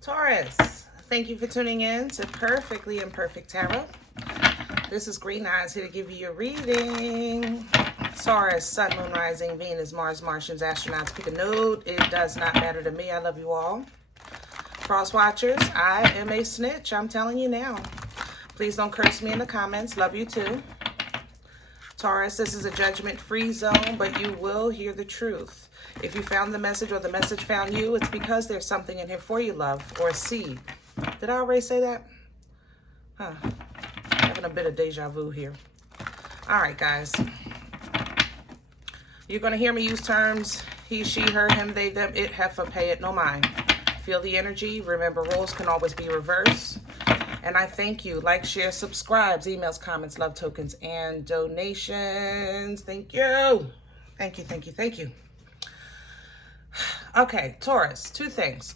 Taurus, thank you for tuning in to Perfectly Imperfect Tarot. This is Green Eyes here to give you your reading. Taurus, Sun, Moon, Rising, Venus, Mars, Martians, astronauts, pick a node. It does not matter to me. I love you all. Cross watchers, I am a snitch. I'm telling you now. Please don't curse me in the comments. Love you too. Taurus, this is a judgment-free zone, but you will hear the truth. If you found the message or the message found you, it's because there's something in here for you, love, or a seed. Did I already say that? Huh. Having a bit of deja vu here. All right, guys. You're going to hear me use terms he, she, her, him, they, them, it, heifer, pay it, no mind. Feel the energy. Remember, roles can always be reversed. And I thank you. Like, share, subscribes, emails, comments, love tokens, and donations. Thank you. Thank you, thank you, thank you. Okay, Taurus, two things.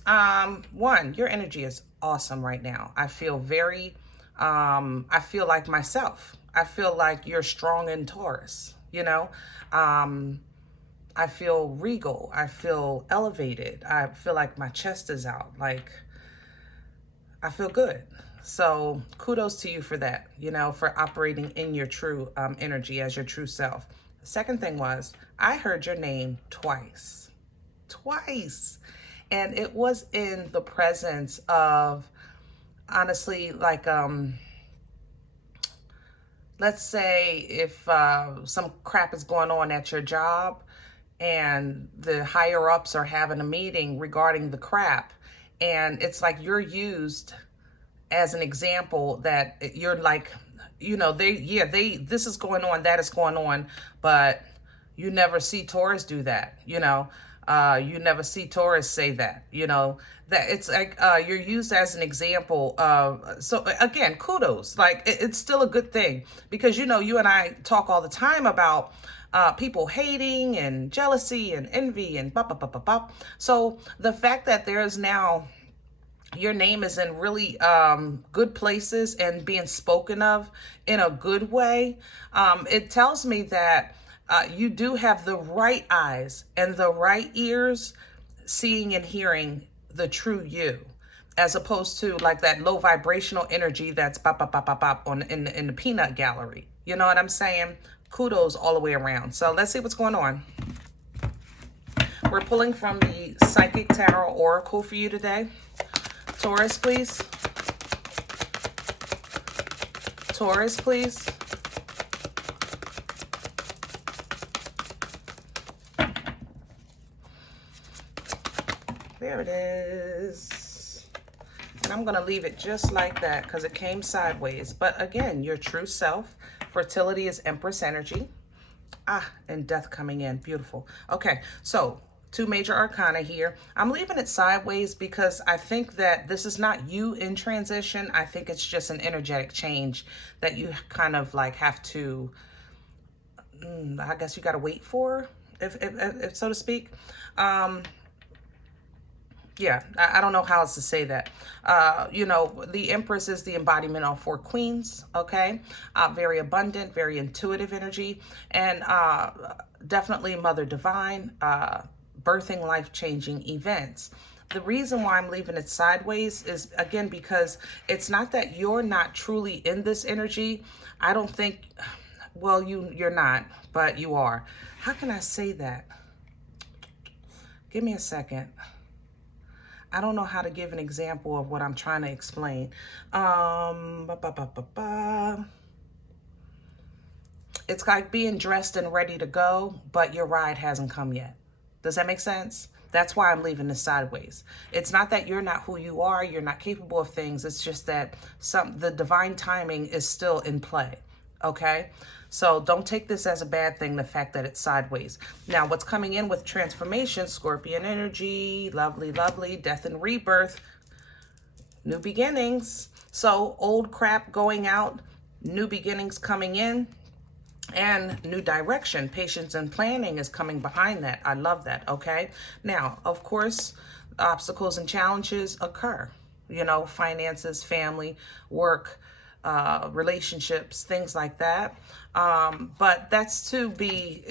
One, your energy is awesome right now. I feel very, I feel like myself. I feel like you're strong in Taurus, you know? I feel regal. I feel elevated. I feel like my chest is out. Like, I feel good. So kudos to you for that, you know, for operating in your true energy as your true self. The second thing was, I heard your name twice. And it was in the presence of, honestly, like, let's say if some crap is going on at your job and the higher ups are having a meeting regarding the crap, and it's like you're used as an example that you're like, you know, this is going on, that is going on, but you never see Taurus do that, you know. You never see Taurus say that, you know, that it's like you're used as an example of, so again, kudos, like it's still a good thing because, you know, you and I talk all the time about people hating and jealousy and envy and bop, bop, bop, bop, bop. So the fact that there is now, your name is in really good places and being spoken of in a good way, it tells me that you do have the right eyes and the right ears seeing and hearing the true you, as opposed to like that low vibrational energy that's bop, bop, bop, bop, bop in the peanut gallery. You know what I'm saying? Kudos all the way around. So let's see what's going on. We're pulling from the Psychic Tarot Oracle for you today. Taurus, please. Taurus, please. There it is. And I'm going to leave it just like that because it came sideways. But again, your true self. Fertility is Empress energy. And death coming in. Beautiful. Okay, so two major arcana here. I'm leaving it sideways because I think that this is not you in transition. I think it's just an energetic change that you kind of like have to, I guess you got to wait for, if so to speak. Yeah, I don't know how else to say that. You know, the Empress is the embodiment of four queens, okay? Very abundant, very intuitive energy, and definitely Mother Divine, birthing life-changing events. The reason why I'm leaving it sideways is, again, because it's not that you're not truly in this energy. I don't think, well, you're not, but you are. How can I say that? Give me a second. I don't know how to give an example of what I'm trying to explain. It's like being dressed and ready to go, but your ride hasn't come yet. Does that make sense? That's why I'm leaving this sideways. It's not that you're not who you are, you're not capable of things. It's just that the divine timing is still in play, okay? So don't take this as a bad thing, the fact that it's sideways. Now, what's coming in with transformation, Scorpion energy, lovely, lovely, death and rebirth, new beginnings. So old crap going out, new beginnings coming in, and new direction. Patience and planning is coming behind that. I love that, okay? Now, of course, obstacles and challenges occur. You know, finances, family, work, relationships, things like that. But that's to be,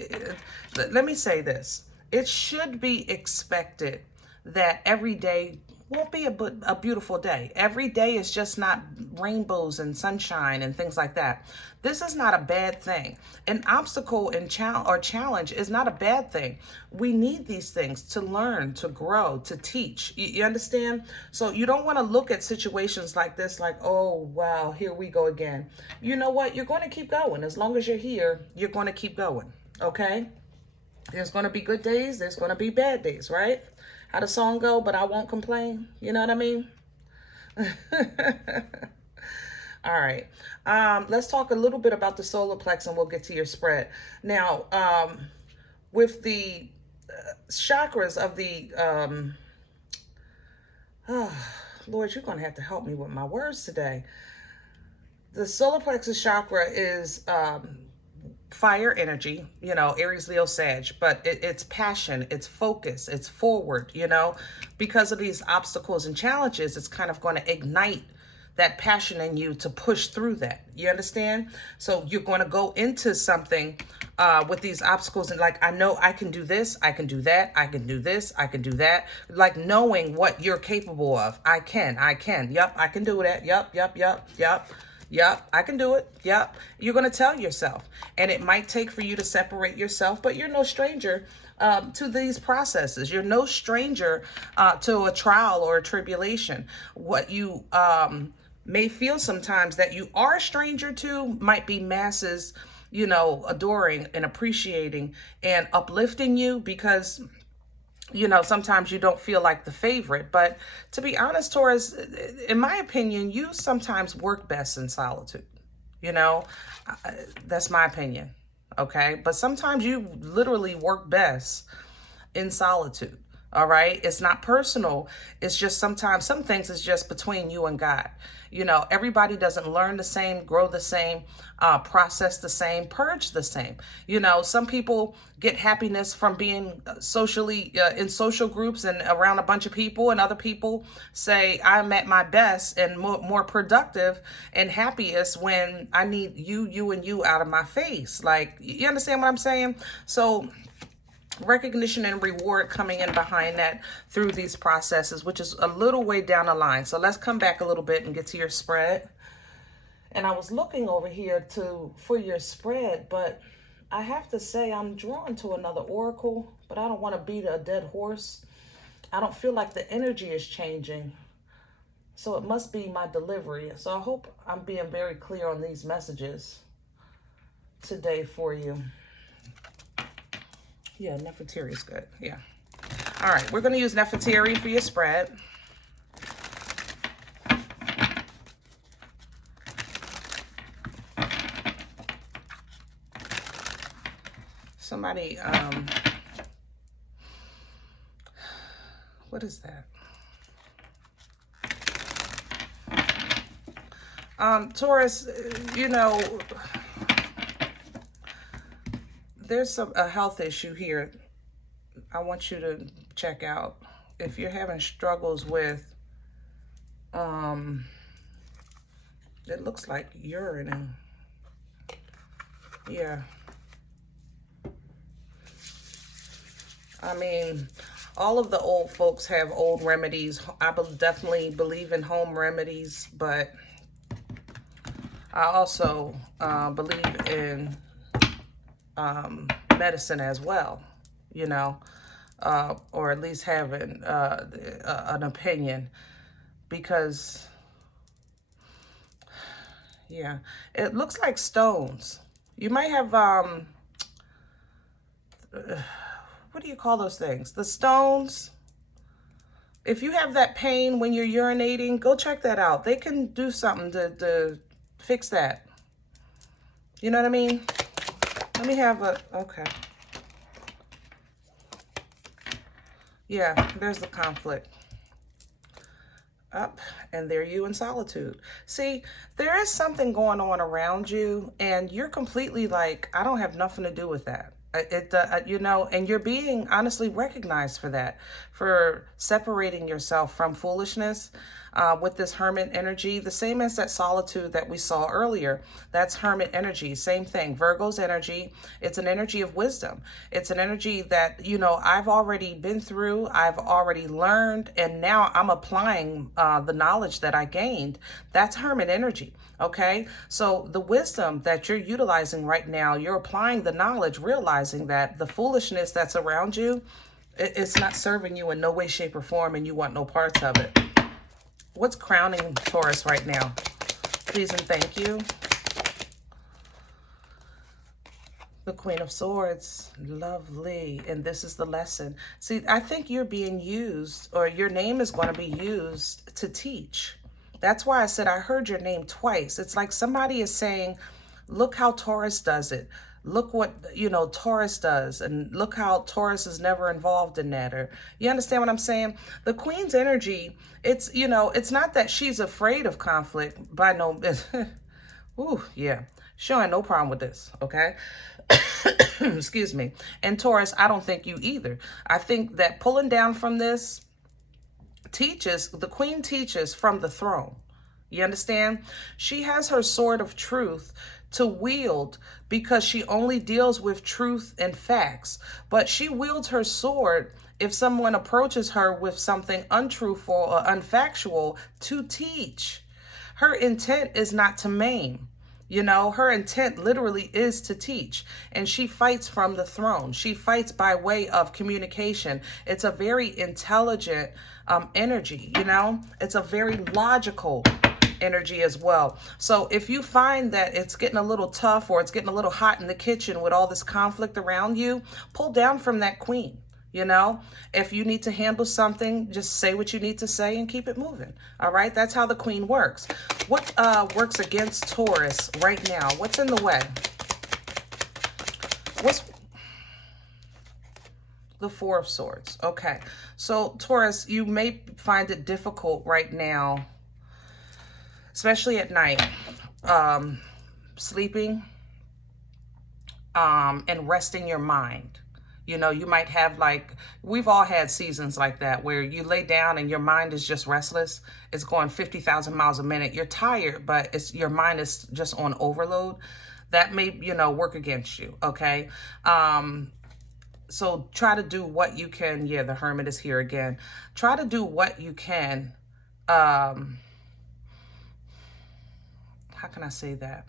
let me say this. It should be expected that every day won't be a beautiful day. Every day is just not rainbows and sunshine and things like that. This is not a bad thing. An obstacle and challenge is not a bad thing. We need these things to learn, to grow, to teach. You understand? So you don't want to look at situations like this like, oh, wow, here we go again. You know what? You're going to keep going. As long as you're here, you're going to keep going. Okay? There's going to be good days. There's going to be bad days, right? How the song go, but I won't complain. You know what I mean? All right. Let's talk a little bit about the solar plex and we'll get to your spread. Now, with the chakras of the, Lord, you're going to have to help me with my words today. The solar plexus chakra is fire energy, you know, Aries, Leo, Sag, but it's passion, it's focus, it's forward, you know, because of these obstacles and challenges, it's kind of going to ignite that passion in you to push through that. You understand? So you're going to go into something with these obstacles and like, I know I can do this, I can do that, I can do this, I can do that. Like knowing what you're capable of. I can. Yep, I can do that. Yep, I can do it. Yep. You're going to tell yourself. And it might take for you to separate yourself, but you're no stranger to these processes. You're no stranger to a trial or a tribulation. What you may feel sometimes that you are a stranger to might be masses, you know, adoring and appreciating and uplifting you because you know, sometimes you don't feel like the favorite. But to be honest, Taurus, in my opinion, you sometimes work best in solitude. You know, that's my opinion. Okay. But sometimes you literally work best in solitude. All right. It's not personal. It's just sometimes some things is just between you and God. You know, everybody doesn't learn the same, grow the same, process the same, purge the same. You know, some people get happiness from being socially in social groups and around a bunch of people. And other people say I'm at my best and more productive and happiest when I need you, and you out of my face. Like, you understand what I'm saying? So recognition and reward coming in behind that through these processes, which is a little way down the line. So let's come back a little bit and get to your spread. And I was looking over here for your spread, but I have to say I'm drawn to another oracle, but I don't want to beat a dead horse. I don't feel like the energy is changing. So it must be my delivery. So I hope I'm being very clear on these messages today for you. Yeah, Nefertari is good. Yeah. All right, we're going to use Nefertari for your spread. Somebody, what is that? Taurus, you know, there's a health issue here I want you to check out. If you're having struggles with, it looks like urine. Yeah. I mean, all of the old folks have old remedies. I definitely believe in home remedies, but I also believe in medicine as well, you know, or at least having an opinion, because, yeah, it looks like stones. You might have, what do you call those things? The stones. If you have that pain when you're urinating, go check that out. They can do something to fix that. You know what I mean? Let me have okay. Yeah, there's the conflict. Up, and there you in solitude. See, there is something going on around you, and you're completely like, I don't have nothing to do with that. You know, and you're being honestly recognized for that, for separating yourself from foolishness with this hermit energy, the same as that solitude that we saw earlier. That's hermit energy, same thing. Virgo's energy, it's an energy of wisdom. It's an energy that, you know, I've already been through, I've already learned, and now I'm applying the knowledge that I gained. That's hermit energy. Okay, so the wisdom that you're utilizing right now, you're applying the knowledge, realizing that the foolishness that's around you, it's not serving you in no way, shape, or form, and you want no parts of it. What's crowning Taurus right now? Please and thank you. The Queen of Swords. Lovely. And this is the lesson. See, I think you're being used, or your name is going to be used to teach. That's why I said I heard your name twice. It's like somebody is saying, look how Taurus does it. Look what, you know, Taurus does. And look how Taurus is never involved in that. Or you understand what I'm saying? The Queen's energy, it's, you know, it's not that she's afraid of conflict by no... Ooh, yeah. Showing no problem with this, okay? Excuse me. And Taurus, I don't think you either. I think that pulling down from this teaches, the Queen teaches from the throne. You understand? She has her sword of truth to wield because she only deals with truth and facts. But she wields her sword if someone approaches her with something untruthful or unfactual to teach. Her intent is not to maim. You know, her intent literally is to teach, and she fights from the throne. She fights by way of communication. It's a very intelligent energy, you know, it's a very logical energy as well. So if you find that it's getting a little tough or it's getting a little hot in the kitchen with all this conflict around you, pull down from that Queen. You know, if you need to handle something, just say what you need to say and keep it moving. All right. That's how the Queen works. What works against Taurus right now? What's in the way? What's the Four of Swords? Okay. So Taurus, you may find it difficult right now, especially at night, sleeping and resting your mind. You know, you might have, like, we've all had seasons like that where you lay down and your mind is just restless. It's going 50,000 miles a minute. You're tired, but it's your mind is just on overload. That may, you know, work against you. Okay. So try to do what you can. Yeah, the Hermit is here again. Try to do what you can. How can I say that?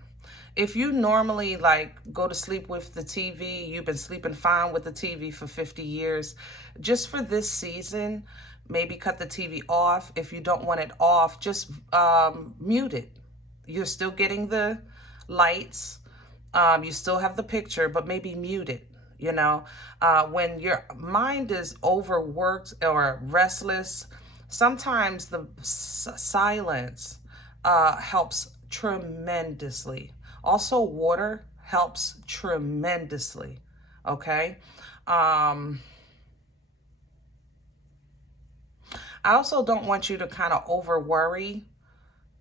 If you normally like go to sleep with the TV, you've been sleeping fine with the TV for 50 years, just for this season, maybe cut the TV off. If you don't want it off, just mute it. You're still getting the lights. You still have the picture, but maybe mute it. You know, when your mind is overworked or restless, sometimes the silence helps tremendously. Also, water helps tremendously, okay? I also don't want you to kind of over worry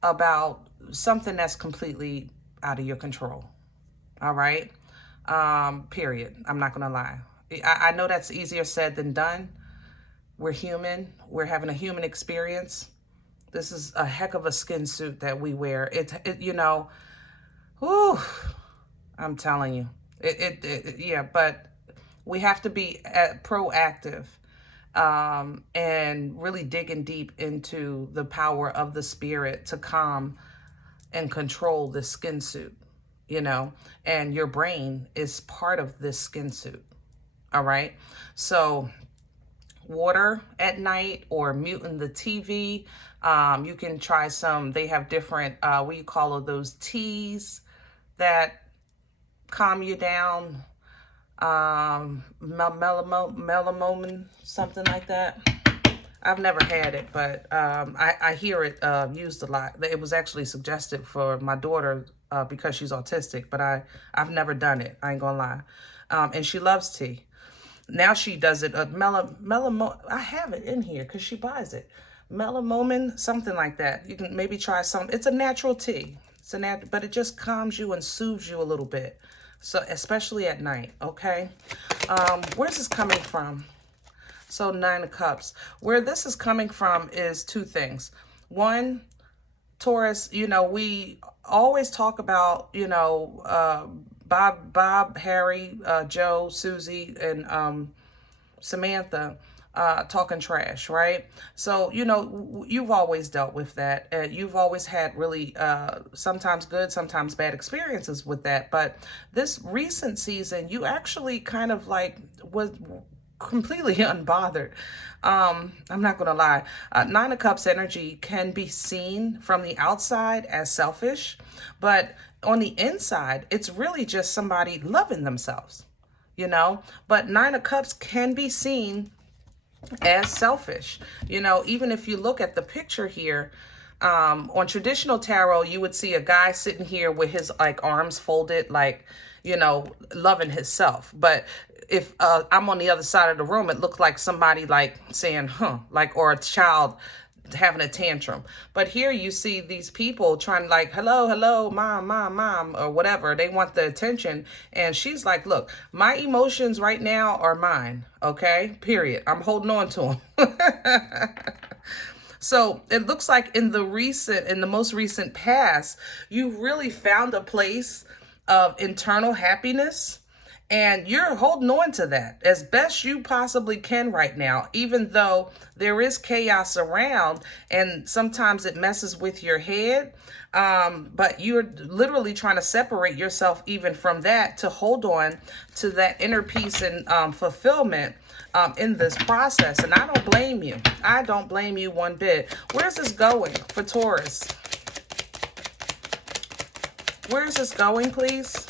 about something that's completely out of your control, all right? Period. I'm not going to lie. I know that's easier said than done. We're human. We're having a human experience. This is a heck of a skin suit that we wear. You know, whew, I'm telling you, yeah, but we have to be proactive and really digging deep into the power of the spirit to calm and control this skin suit, you know, and your brain is part of this skin suit. All right. So water at night or muting the TV. You can try some, they have different, what do you call those teas that calm you down, melamine, something like that. I've never had it, but I hear it used a lot. It was actually suggested for my daughter because she's autistic, but I've never done it. I ain't gonna lie. And she loves tea. Now she does it, I have it in here because she buys it. Melamine, something like that. You can maybe try some. It's a natural tea. But it just calms you and soothes you a little bit. So especially at night, okay? Where's this coming from? So 9 of Cups. Where this is coming from is two things. One, Taurus, you know, we always talk about, you know, Bob, Harry, Joe, Susie, and Samantha talking trash, right? So, you know, you've always dealt with that. You've always had really sometimes good, sometimes bad experiences with that. But this recent season, you actually kind of like was completely unbothered. I'm not gonna lie. 9 of Cups energy can be seen from the outside as selfish, but on the inside, it's really just somebody loving themselves, you know? But 9 of Cups can be seen as selfish. You know, even if you look at the picture here, on traditional tarot, you would see a guy sitting here with his like arms folded, like, you know, loving himself. But if I'm on the other side of the room, it looked like somebody like saying, huh, like, or a child having a tantrum. But here you see these people trying like, hello, mom, or whatever. They want the attention. And she's like, look, my emotions right now are mine. Okay, period. I'm holding on to them. So it looks like in the most recent past, you really found a place of internal happiness. And you're holding on to that as best you possibly can right now, even though there is chaos around and sometimes it messes with your head. But you're literally trying to separate yourself even from that to hold on to that inner peace and fulfillment in this process. And I don't blame you. I don't blame you one bit. Where's this going for Taurus? Where's this going, please?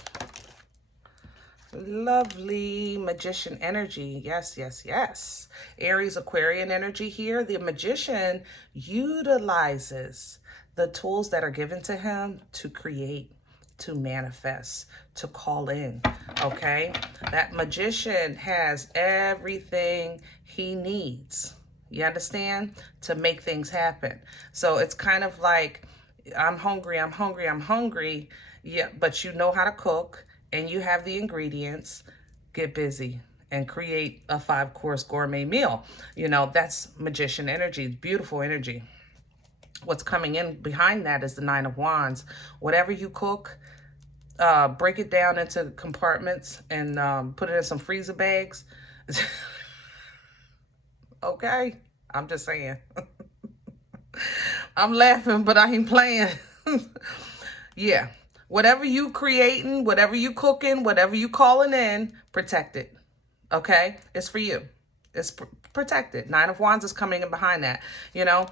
Lovely magician energy. Yes, yes, yes. Aries, Aquarian energy here. The magician utilizes the tools that are given to him to create, to manifest, to call in, okay? That magician has everything he needs, you understand, to make things happen. So it's kind of like, I'm hungry. Yeah, but you know how to cook and you have the ingredients. Get busy and create a 5-course gourmet meal. You know, that's magician energy, beautiful energy. What's coming in behind that is the 9 of Wands. Whatever you cook, break it down into compartments and put it in some freezer bags. Okay? I'm just saying. I'm laughing, but I ain't playing. Yeah. Whatever you creating, whatever you cooking, whatever you calling in, protect it. Okay? It's for you. It's protected. 9 of Wands is coming in behind that. You know,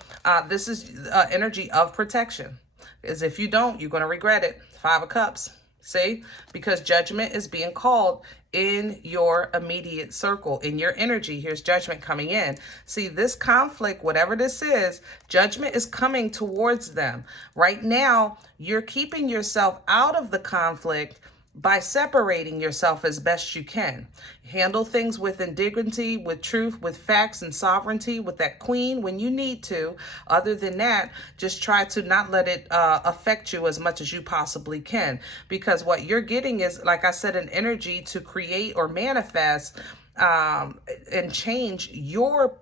this is energy of protection. Is if you don't, you're going to regret it. 5 of Cups. See? Because judgment is being called in your immediate circle, in your energy. Here's judgment coming in. See, this conflict, whatever this is, judgment is coming towards them. Right now, you're keeping yourself out of the conflict by separating yourself as best you can. Handle things with dignity, with truth, with facts and sovereignty, with that queen when you need to. Other than that, just try to not let it affect you as much as you possibly can. Because what you're getting is, like I said, an energy to create or manifest and change your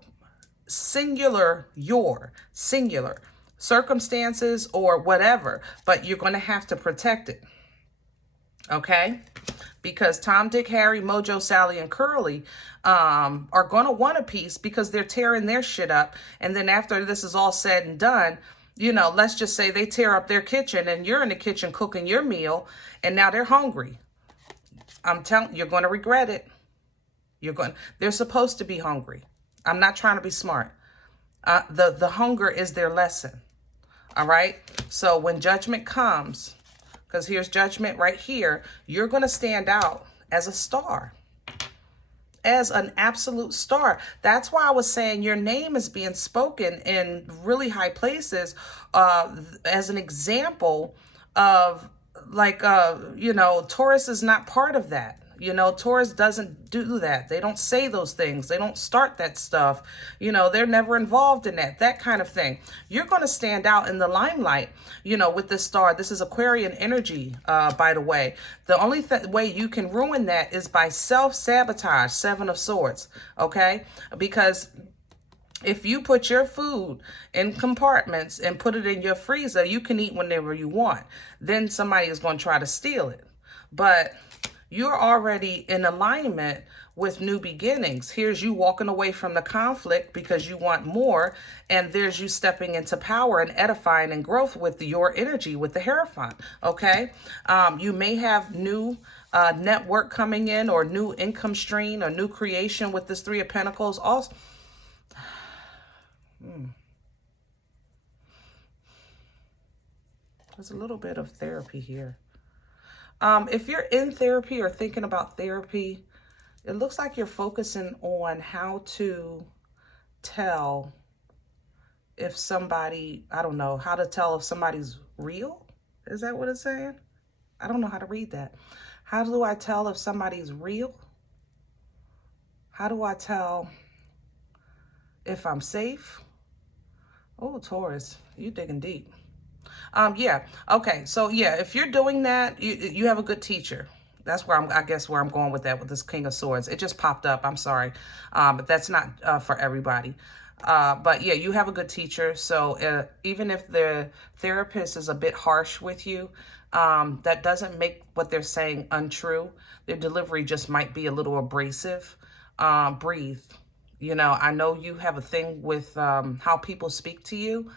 singular circumstances or whatever. But you're going to have to protect it. Okay, because Tom, Dick, Harry, Mojo, Sally, and Curly are going to want a piece because they're tearing their shit up. And then after this is all said and done, you know, let's just say they tear up their kitchen and you're in the kitchen cooking your meal and now they're hungry. I'm telling you, you're going to regret it. They're supposed to be hungry. I'm not trying to be smart. The hunger is their lesson. All right. So when judgment comes, because here's judgment right here, you're going to stand out as a star, as an absolute star. That's why I was saying your name is being spoken in really high places as an example of like, you know, Taurus is not part of that. You know, Taurus doesn't do that. They don't say those things. They don't start that stuff. You know, they're never involved in that kind of thing. You're going to stand out in the limelight, you know, with this star. This is Aquarian energy, by the way. The only way you can ruin that is by self-sabotage, Seven of Swords, okay? Because if you put your food in compartments and put it in your freezer, you can eat whenever you want. Then somebody is going to try to steal it. But you're already in alignment with new beginnings. Here's you walking away from the conflict because you want more. And there's you stepping into power and edifying and growth with your energy, with the Hierophant. Okay. You may have new network coming in, or new income stream, or new creation with this Three of Pentacles. Also, there's a little bit of therapy here. If you're in therapy or thinking about therapy, it looks like you're focusing on how to tell if somebody, I don't know, how to tell if somebody's real. Is that what it's saying? I don't know how to read that. How do I tell if somebody's real? How do I tell if I'm safe? Oh, Taurus, you digging deep. Yeah. Okay. So yeah, if you're doing that, you have a good teacher. That's where I guess where I'm going with that, with this King of Swords. It just popped up. I'm sorry. But that's not for everybody. But yeah, you have a good teacher. So even if the therapist is a bit harsh with you, that doesn't make what they're saying untrue. Their delivery just might be a little abrasive. Breathe. You know, I know you have a thing with how people speak to you,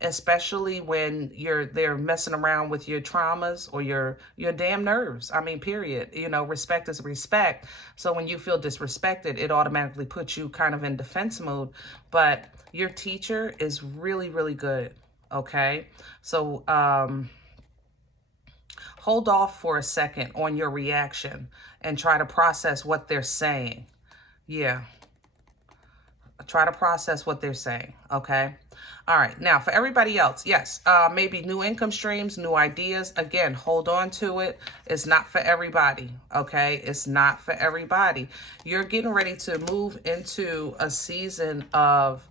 especially when they're messing around with your traumas or your damn nerves. I mean, period. You know, respect is respect. So when you feel disrespected, it automatically puts you kind of in defense mode. But your teacher is really, really good. Okay. So hold off for a second on your reaction and try to process what they're saying. Yeah. Try to process what they're saying. Okay. All right. Now, for everybody else, yes, maybe new income streams, new ideas. Again, hold on to it. It's not for everybody. Okay. It's not for everybody. You're getting ready to move into a season of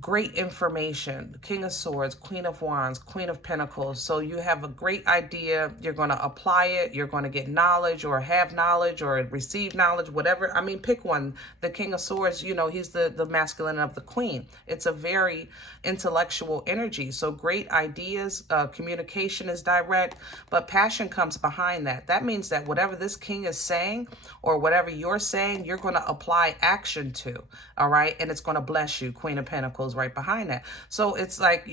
great information. King of Swords, Queen of Wands, Queen of Pentacles. So you have a great idea. You're going to apply it. You're going to get knowledge, or have knowledge, or receive knowledge, whatever. I mean, pick one. The King of Swords, you know, he's the masculine of the Queen. It's a very intellectual energy. So great ideas, communication is direct, but passion comes behind that. That means that whatever this king is saying, or whatever you're saying, you're going to apply action to. All right. And it's going to bless you. Queen of Pentacles right behind that. So it's like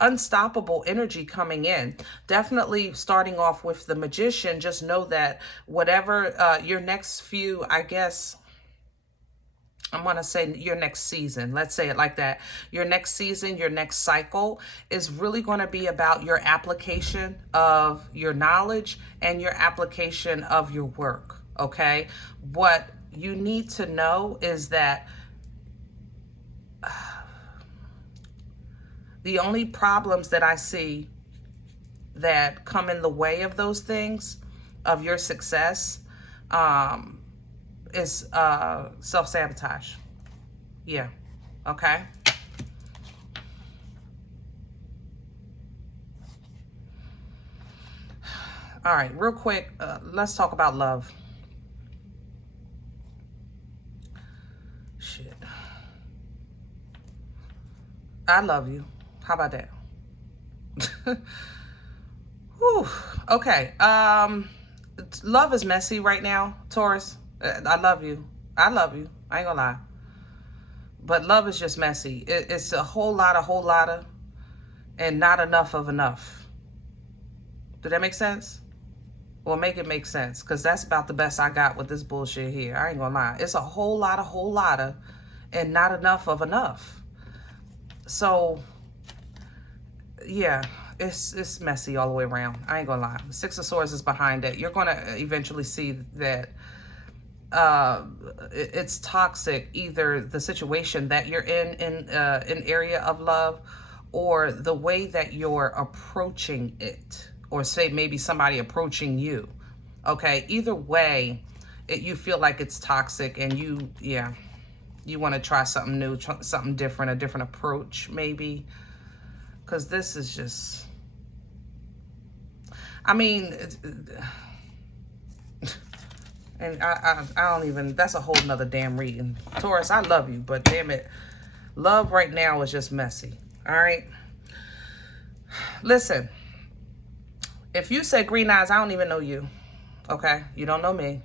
unstoppable energy coming in. Definitely starting off with the Magician. Just know that whatever your next few, I guess, I'm going to say your next season. Let's say it like that. Your next season, your next cycle is really going to be about your application of your knowledge and your application of your work. Okay. What you need to know is that the only problems that I see that come in the way of those things, of your success, is self-sabotage. Yeah. Okay. All right, real quick, let's talk about love. Shit. I love you. How about that? Whew. Okay. Love is messy right now, Taurus. I love you. I love you. I ain't gonna lie. But love is just messy. It's a whole lot of, and not enough of enough. Did that make sense? Well, make it make sense, because that's about the best I got with this bullshit here. I ain't gonna lie. It's a whole lot of, and not enough of enough. So, yeah, it's messy all the way around. I ain't gonna lie. Six of Swords is behind it. You're gonna eventually see that it's toxic, either the situation that you're in an area of love, or the way that you're approaching it, or say maybe somebody approaching you. Okay, either way, you feel like it's toxic, and you want to try something new, something different, a different approach maybe, because this is just, I mean, and I don't even, that's a whole nother damn reading. Taurus, I love you, but damn it, love right now is just messy. All right, listen, if you say green eyes, I don't even know you. Okay, you don't know me.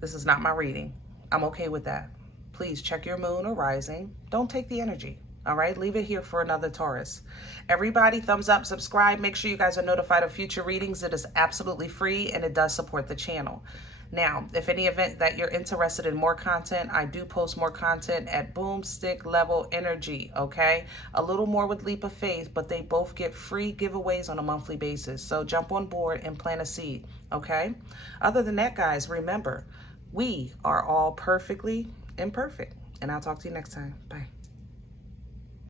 This is not my reading. I'm okay with that. Please check your moon or rising. Don't take the energy. All right, leave it here for another Taurus. Everybody, thumbs up, subscribe. Make sure you guys are notified of future readings. It is absolutely free, and it does support the channel. Now, if any event that you're interested in more content, I do post more content at Boomstick Level Energy, okay? A little more with Leap of Faith, but they both get free giveaways on a monthly basis. So jump on board and plant a seed, okay? Other than that, guys, remember, we are all perfectly imperfect. And I'll talk to you next time. Bye.